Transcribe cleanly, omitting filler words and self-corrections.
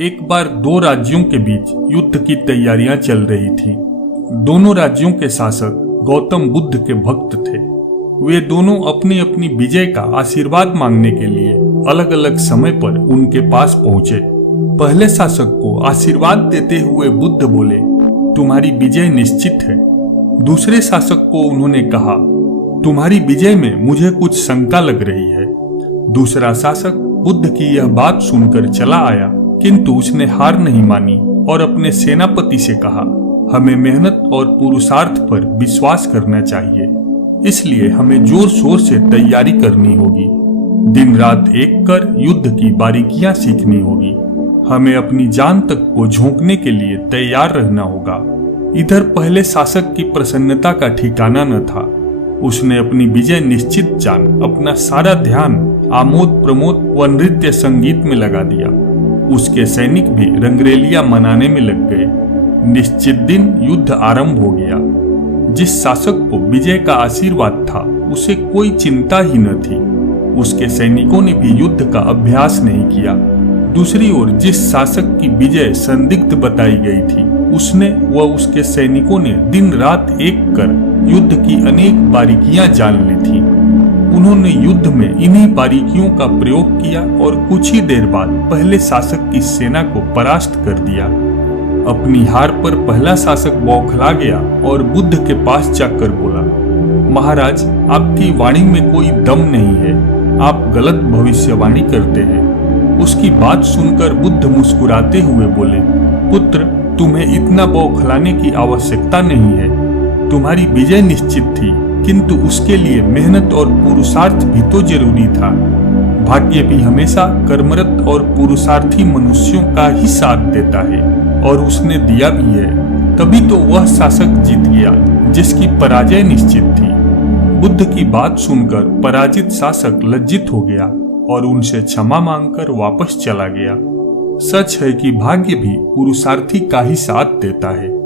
एक बार दो राज्यों के बीच युद्ध की तैयारियां चल रही थीं। दोनों राज्यों के शासक गौतम बुद्ध के भक्त थे। वे दोनों अपनी अपनी विजय का आशीर्वाद मांगने के लिए अलग अलग समय पर उनके पास पहुंचे। पहले शासक को आशीर्वाद देते हुए बुद्ध बोले, तुम्हारी विजय निश्चित है। दूसरे शासक को उन्होंने कहा, तुम्हारी विजय में मुझे कुछ शंका लग रही है। दूसरा शासक बुद्ध की यह बात सुनकर चला आया, किंतु उसने हार नहीं मानी और अपने सेनापति से कहा, हमें मेहनत और पुरुषार्थ पर विश्वास करना चाहिए, इसलिए हमें जोर शोर से तैयारी करनी होगी। दिन रात एक कर युद्ध की बारीकियां सीखनी होगी। हमें अपनी जान तक को झोंकने के लिए तैयार रहना होगा। इधर पहले शासक की प्रसन्नता का ठिकाना न था। उसने अपनी विजय निश्चित जान अपना सारा ध्यान आमोद प्रमोद व नृत्य संगीत में लगा दिया। उसके सैनिक भी रंगरेलियां मनाने में लग गए। निश्चित दिन युद्ध आरंभ हो गया। जिस शासक को विजय का आशीर्वाद था, उसे कोई चिंता ही न थी। उसके सैनिकों ने भी युद्ध का अभ्यास नहीं किया। दूसरी ओर जिस शासक की विजय संदिग्ध बताई गई थी, उसने व उसके सैनिकों ने दिन रात एक कर युद्ध की अनेक बारीकियां जान ली थी। उन्होंने युद्ध में इन्हीं बारीकियों का प्रयोग किया और कुछ ही देर बाद पहले शासक की सेना को परास्त कर दिया। अपनी हार पर पहला शासक बौखला गया और बुद्ध के पास जाकर बोला, महाराज, आपकी वाणी में कोई दम नहीं है। आप गलत भविष्यवाणी करते हैं। उसकी बात सुनकर बुद्ध मुस्कुराते हुए बोले, पुत्र, तुम्हें इतना बौखलाने की आवश्यकता नहीं है। तुम्हारी विजय निश्चित थी, किंतु उसके लिए मेहनत और पुरुषार्थ भी तो जरूरी था। भाग्य भी हमेशा कर्मरत और पुरुषार्थी मनुष्यों का ही साथ देता है, और उसने दिया भी है। तभी तो वह शासक जीत गया जिसकी पराजय निश्चित थी। बुद्ध की बात सुनकर पराजित शासक लज्जित हो गया और उनसे क्षमा मांगकर वापस चला गया। सच है कि भाग्य भी पुरुषार्थी का ही साथ देता है।